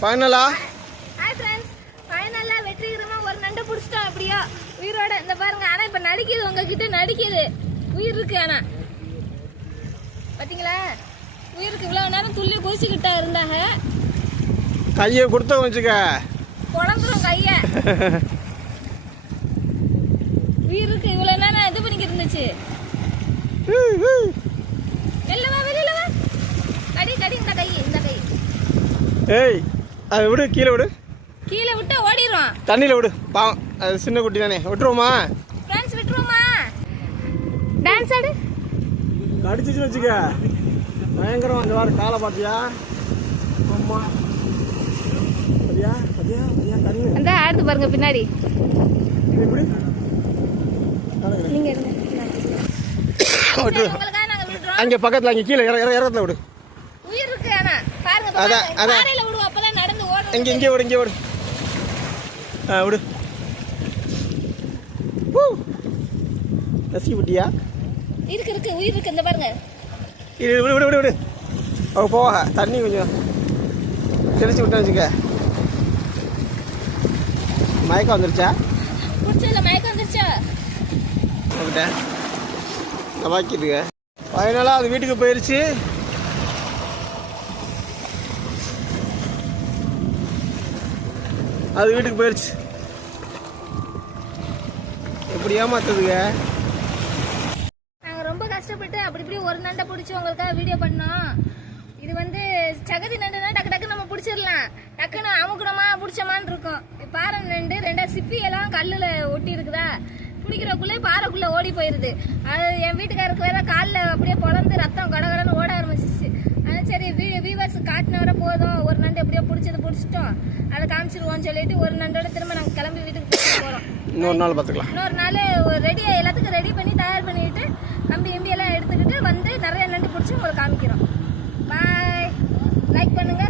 ஃபைனலா hi friends, ஃபைனலா வெற்றிகரமா ஒரு நண்டை பிடிச்சிட்டோம். அப்படியா உயிரோட இந்த பாருங்க. ஆனா இப்ப நடிக்குது, உங்ககிட்ட நடிக்குது. உயிர் இருக்கு, ஆனா பாத்தீங்களா உயிருக்கு. இவ்வளவு நேரம் துள்ளி குதிச்சுக்கிட்டா இருந்தாங்க. கையை கொடுத்த வச்சுக்க குழந்துரும் கைய. உயிருக்கு இவ்வளவு நேரம் இது பண்ணிக்கிட்டு இருந்துச்சு. வெளியில வா. கடி இந்த கை, இந்த கை. ஏய், அதை விடு, கீழே விடு. கீழே விட்டா ஓடிரும். தண்ணியில விடு, பாவம், அது சின்ன குட்டி தானே. விட்டுருவோமா ஃப்ரெண்ட்ஸ், விட்டுருவோமா? டான்ஸ் ஆடு. கடிச்சிச்சு வச்சுக்க, பயங்கரம். அந்த வாரம் காலை பாத்தியா? ஆமா, பாத்தியா பாத்தியா பாத்தியா தண்ணி அந்த ஆடுது பாருங்க பின்னாடி. இப்படி நீங்க இருங்க. உங்களுக்காக நாங்க விடுறோம். அங்க பக்கத்துல, அங்க கீழே இறக்கத்துல விடு. உயிர் இருக்கு, ஆனா பாருங்க. அதான் பாறையில விடுவோம், அப்பதான் நடந்து ஓடும். இங்கே விடு. விடு. நசி விட்டியா? இருக்கு உயிர் இருக்கு. இந்த பாருங்க. விடு. அவ போக தண்ணி கொஞ்சம் தெளிச்சு விட்டா வச்சுக்க. மயக்கம் வந்துருச்சா? குடிச்சதுல மயக்கம் வந்துருச்சா? பாக்கிடுங்க. ஃபைனலாக அது வீட்டுக்கு போயிருச்சு. அது வீட்டுக்கு போயிருச்சு. எப்படி ஏமாத்துதுங்க? நாங்க ரொம்ப கஷ்டப்பட்டு அப்படி இப்படி ஒரு நண்டை பிடிச்சி உங்களுக்காக வீடியோ பண்ணோம். இது வந்து சகதி நண்டுனா டக்கு டக்கு நம்ம பிடிச்சிடலாம். டக்குன்னு அமுக்கணுமா பிடிச்சமான்னு இருக்கும். பாறை நண்டு ரெண்டா சிப்பி எல்லாம் கல்லுல ஒட்டி இருக்குதா, பிடிக்கிறக்குள்ளே பாறைக்குள்ள ஓடி போயிருது. அது என் வீட்டுக்காருக்கு வேற காலில் அப்படியே பொழந்து ரத்தம் கடகடன்னு ஓட ஆரம்பிச்சிச்சு. ஆனால் சரி, வீவர்ஸ் காட்டின வர போதும், ஒரு நண்டு எப்படியோ பிடிச்சிட்டோம், அதை காமிச்சிருவோம்னு சொல்லிட்டு ஒரு நண்டோட திரும்ப நாங்கள் கிளம்பி வீட்டுக்கு போகிறோம். இன்னொரு நாள் பார்த்துக்கலாம். இன்னொரு நாள் எல்லாத்துக்கும் ரெடி பண்ணி தயார் பண்ணிட்டு கம்பி எல்லாம் எடுத்துக்கிட்டு வந்து நிறைய நண்டு பிடிச்சி உங்களுக்கு காமிக்கிறோம். பாய். லைக் பண்ணுங்க.